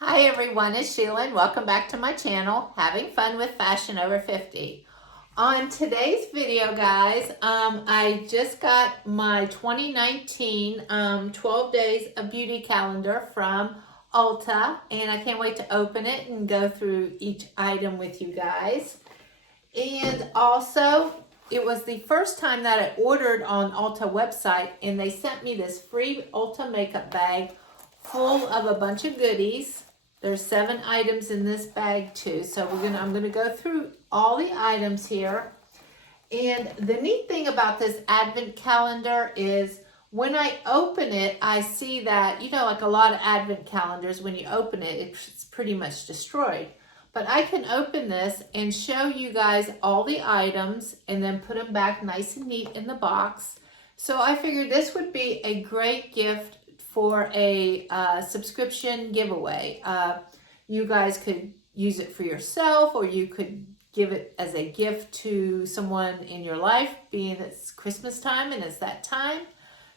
Hi everyone, it's Sheila and welcome back to my channel, Having Fun with Fashion Over 50. On today's video, guys, I just got my 2019 12 Days of Beauty calendar from Ulta, and I can't wait to open it and go through each item with you guys. And also, it was the first time that I ordered on Ulta website, and they sent me this free Ulta makeup bag full of a bunch of goodies. There's 7 items in this bag too, so I'm gonna go through all the items here. And the neat thing about this advent calendar is when I open it, I see that, you know, like a lot of advent calendars, when you open it, it's pretty much destroyed. But I can open this and show you guys all the items and then put them back nice and neat in the box. So I figured this would be a great gift for a subscription giveaway. You guys could use it for yourself, or you could give it as a gift to someone in your life, being it's Christmas time and it's that time.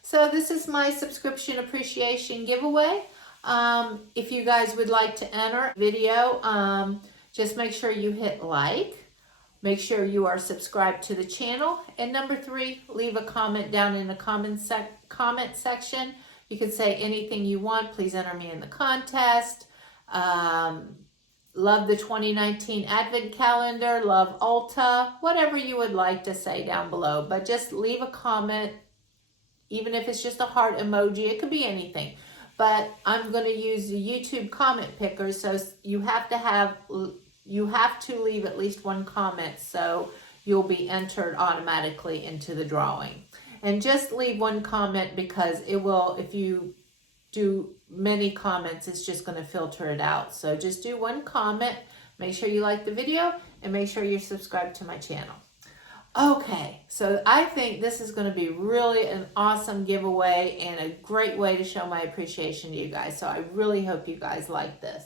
So this is my subscription appreciation giveaway. If you guys would like to enter video, just make sure you hit like. Make sure you are subscribed to the channel. And number 3, leave a comment down in the comment section. You can say anything you want. Please enter me in the contest. Love the 2019 Advent Calendar. Love Ulta. Whatever you would like to say down below. But just leave a comment. Even if it's just a heart emoji. It could be anything. But I'm going to use the YouTube comment picker. So you have to leave at least one comment. So you'll be entered automatically into the drawing. And just leave one comment, because it will, if you do many comments, it's just going to filter it out. So just do one comment, make sure you like the video, and make sure you're subscribed to my channel. Okay, so I think this is going to be really an awesome giveaway and a great way to show my appreciation to you guys. So I really hope you guys like this.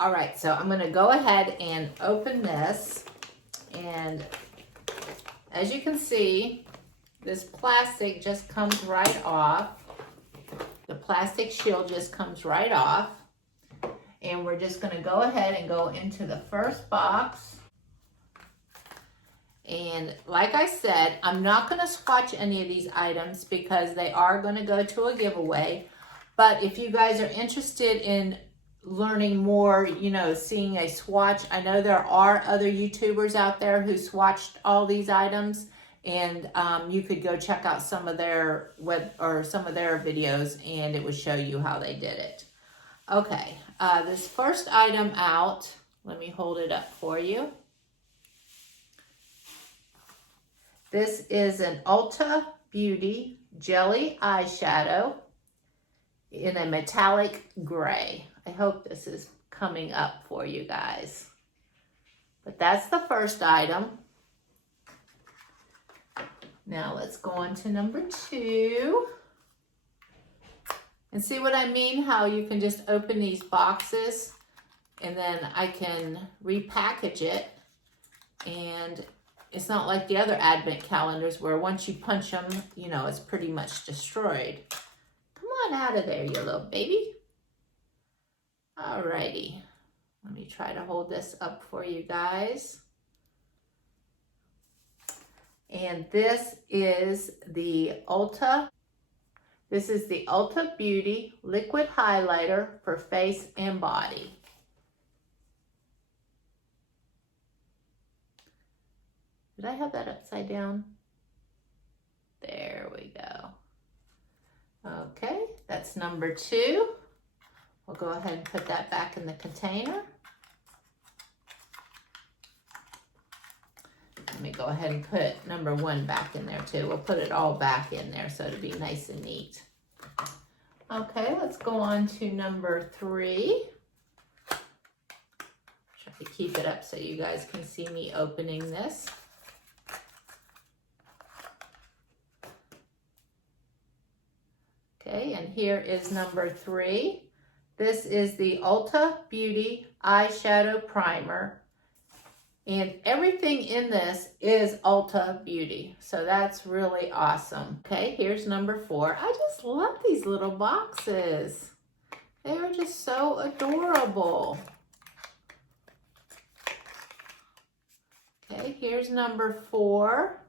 All right, so I'm going to go ahead and open this. And as you can see, this plastic just comes right off. The plastic shield just comes right off. And we're just going to go ahead and go into the first box. And like I said, I'm not going to swatch any of these items because they are going to go to a giveaway. But if you guys are interested in learning more, you know, seeing a swatch, I know there are other YouTubers out there who swatched all these items. And you could go check out some of their videos, and it would show you how they did it. Okay, this first item out, let me hold it up for you. This is an Ulta Beauty Jelly Eyeshadow in a metallic gray. I hope this is coming up for you guys. But that's the first item. Now let's go on to number 2. And see what I mean? How you can just open these boxes and then I can repackage it. And it's not like the other advent calendars where once you punch them, you know, it's pretty much destroyed. Come on out of there, you little baby. Alrighty. Let me try to hold this up for you guys. And this is the Ulta. This is the Ulta Beauty Liquid Highlighter for face and body. Did I have that upside down? There we go. Okay, that's number 2. We'll go ahead and put that back in the container. Let me go ahead and put number 1 back in there too. We'll put it all back in there so it'll be nice and neat. Okay, let's go on to number 3. Try to keep it up so you guys can see me opening this. Okay, and here is number 3. This is the Ulta Beauty Eyeshadow Primer. And everything in this is Ulta Beauty. So that's really awesome. Okay, here's number 4. I just love these little boxes. They are just so adorable. Okay, here's number 4.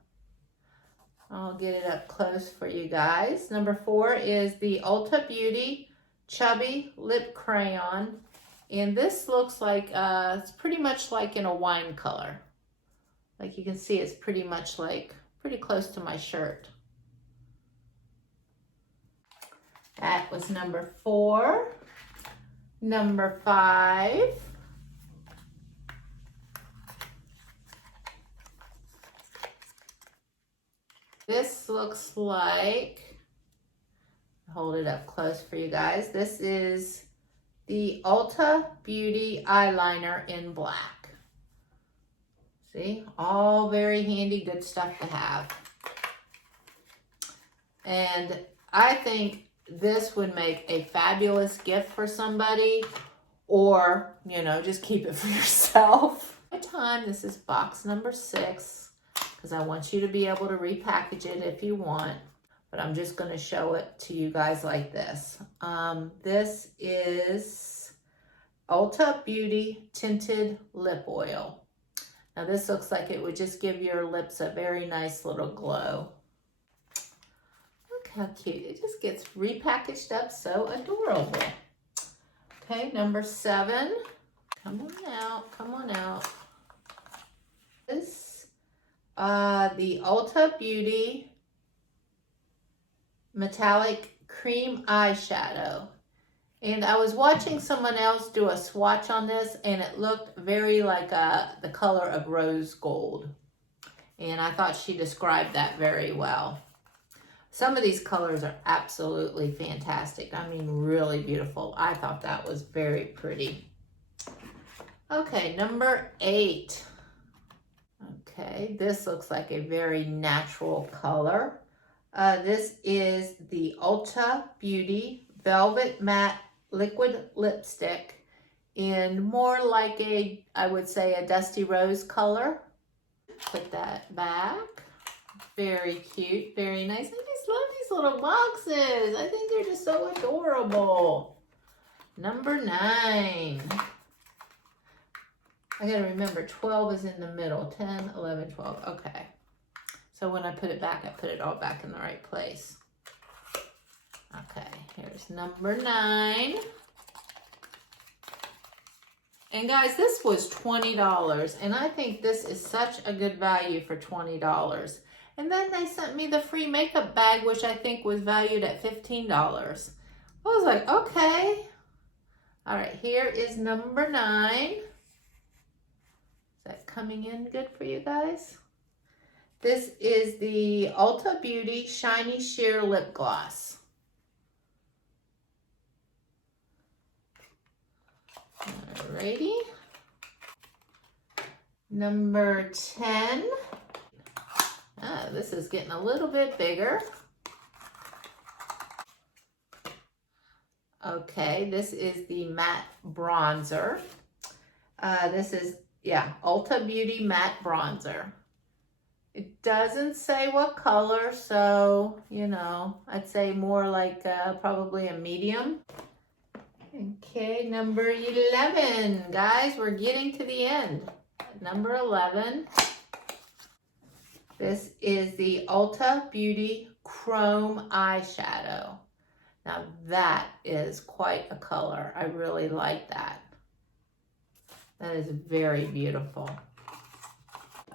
I'll get it up close for you guys. Number 4 is the Ulta Beauty Chubby Lip Crayon. And this looks like, it's pretty much like in a wine color. Like you can see, it's pretty much like, pretty close to my shirt. That was number 4. Number 5. This looks like, hold it up close for you guys. This is the Ulta Beauty Eyeliner in black. See, all very handy, good stuff to have. And I think this would make a fabulous gift for somebody, or, you know, just keep it for yourself. This is box number 6. Because I want you to be able to repackage it if you want. But I'm just going to show it to you guys like this. This is Ulta Beauty Tinted Lip Oil. Now this looks like it would just give your lips a very nice little glow. Look how cute. It just gets repackaged up so adorable. Okay, number 7. Come on out. Come on out. This the Ulta Beauty Metallic Cream Eyeshadow. And I was watching someone else do a swatch on this, and it looked very like the color of rose gold. And I thought she described that very well. Some of these colors are absolutely fantastic. I mean, really beautiful. I thought that was very pretty. Okay, number 8. Okay, this looks like a very natural color. This is the Ulta Beauty Velvet Matte Liquid Lipstick in more like a, I would say, a dusty rose color. Put that back. Very cute, very nice. I just love these little boxes. I think they're just so adorable. Number 9. I gotta remember 12 is in the middle. 10, 11, 12. Okay. So when I put it back, I put it all back in the right place. Okay, here's number 9. And guys, this was $20, and I think this is such a good value for $20. And then they sent me the free makeup bag, which I think was valued at $15. I was like, okay. All right, here is number 9. Is that coming in good for you guys? This is the Ulta Beauty Shiny Sheer Lip Gloss. Alrighty. Number 10. This is getting a little bit bigger. Okay, this is the matte bronzer. This is, yeah, Ulta Beauty Matte Bronzer. It doesn't say what color, so, you know, I'd say more like probably a medium. Okay, number 11. Guys, we're getting to the end. Number 11. This is the Ulta Beauty Chrome Eyeshadow. Now that is quite a color. I really like that. That is very beautiful.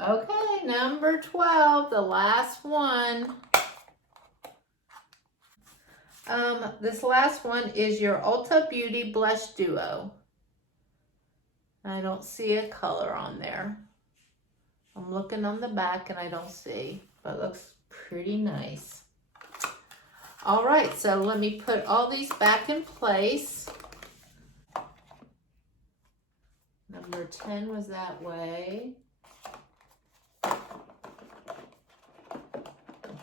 Okay, number 12, the last one. This last one is your Ulta Beauty Blush Duo. I don't see a color on there. I'm looking on the back and I don't see, but it looks pretty nice. All right, so let me put all these back in place. Number 10 was that way. I'll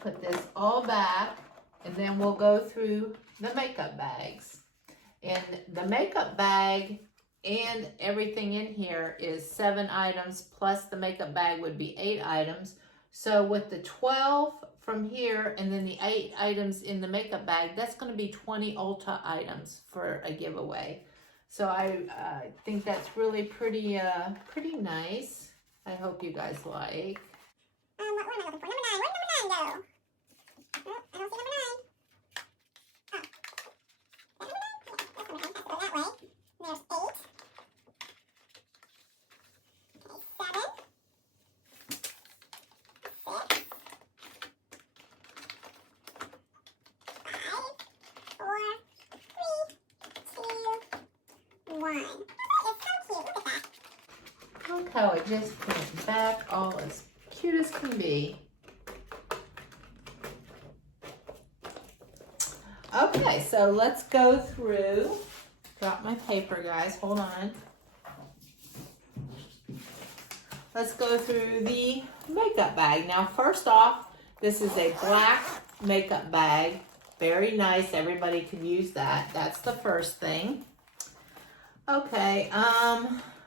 put this all back, and then we'll go through the makeup bags. And the makeup bag and everything in here is 7 items, plus the makeup bag would be 8 items. So with the 12 from here and then the 8 items in the makeup bag, that's going to be 20 Ulta items for a giveaway. So I think that's really pretty nice. I hope you guys like. What am I looking for? Number 9. Where did number 9 go? Oh, I don't see number 9. Oh. Is that number 9? That's number 9. Has to go that way. There's 8. Okay, 7. 6. 5. 4. 3. 2. 1. That is so cute. Look at that. Look how it just went back all as cute as can be. Okay, so let's go through. Drop my paper, guys. Hold on. Let's go through the makeup bag. Now, first off, this is a black makeup bag. Very nice. Everybody can use that. That's the first thing. Okay,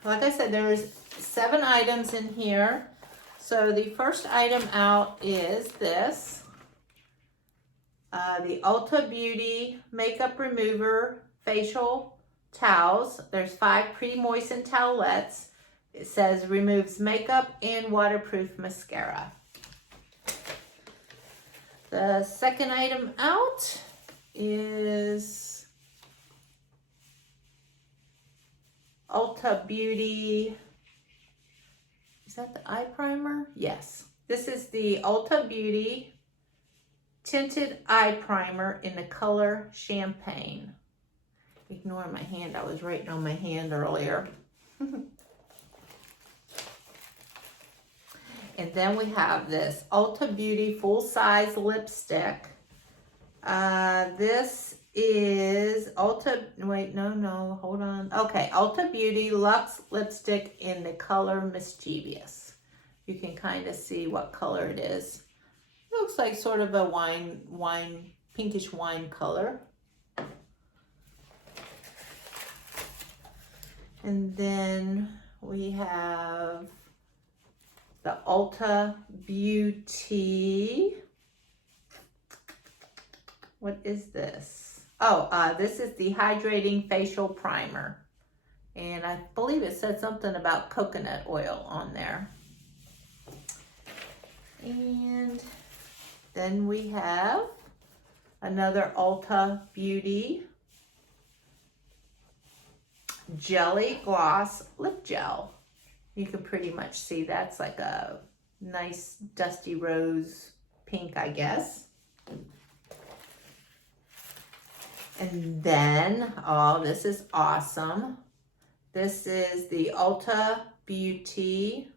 like I said, there's 7 items in here. So the first item out is this. The Ulta Beauty Makeup Remover Facial Towels. There's 5 pre-moistened towelettes. It says removes makeup and waterproof mascara. The second item out is Ulta Beauty. Is that the eye primer? Yes. This is the Ulta Beauty Tinted Eye Primer in the color Champagne. Ignore my hand. I was writing on my hand earlier. And then we have this Ulta Beauty full-size lipstick. This is Ulta, wait, no, hold on. Okay, Ulta Beauty Luxe Lipstick in the color Mischievous. You can kind of see what color it is. It looks like sort of a pinkish wine color. And then we have the Ulta Beauty. What is this? Oh, this is the Hydrating Facial Primer. And I believe it said something about coconut oil on there. And then we have another Ulta Beauty Jelly Gloss Lip Gel. You can pretty much see that's like a nice dusty rose pink, I guess. And then, oh, this is awesome. This is the Ulta Beauty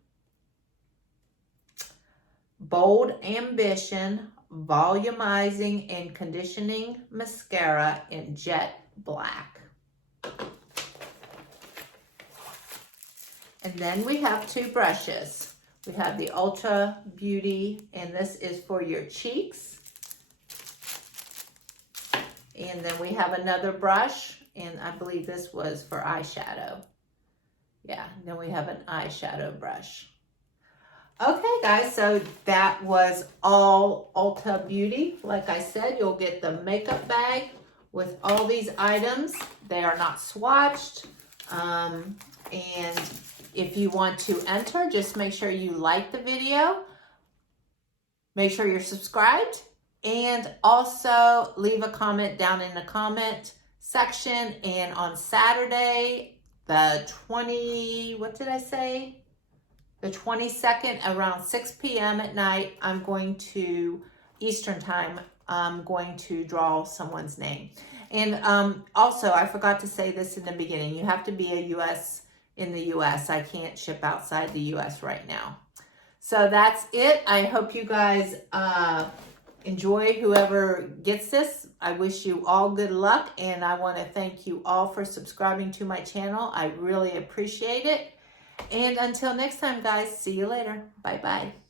Bold Ambition Volumizing and Conditioning Mascara in Jet Black. And then we have 2 brushes. We have the Ulta Beauty, and this is for your cheeks. And then we have another brush, and I believe this was for eyeshadow. Yeah, then we have an eyeshadow brush. Okay, guys, so that was all Ulta Beauty. Like I said, you'll get the makeup bag with all these items. They are not swatched. And if you want to enter, just make sure you like the video. Make sure you're subscribed. And also leave a comment down in the comment section. And on Saturday, the 22nd around 6 p.m. at night, I'm going to, Eastern time, I'm going to draw someone's name. And also, I forgot to say this in the beginning, you have to be in the U.S. I can't ship outside the U.S. right now. So that's it. I hope you guys enjoy whoever gets this. I wish you all good luck, and I want to thank you all for subscribing to my channel. I really appreciate it. And until next time, guys, see you later. Bye-bye.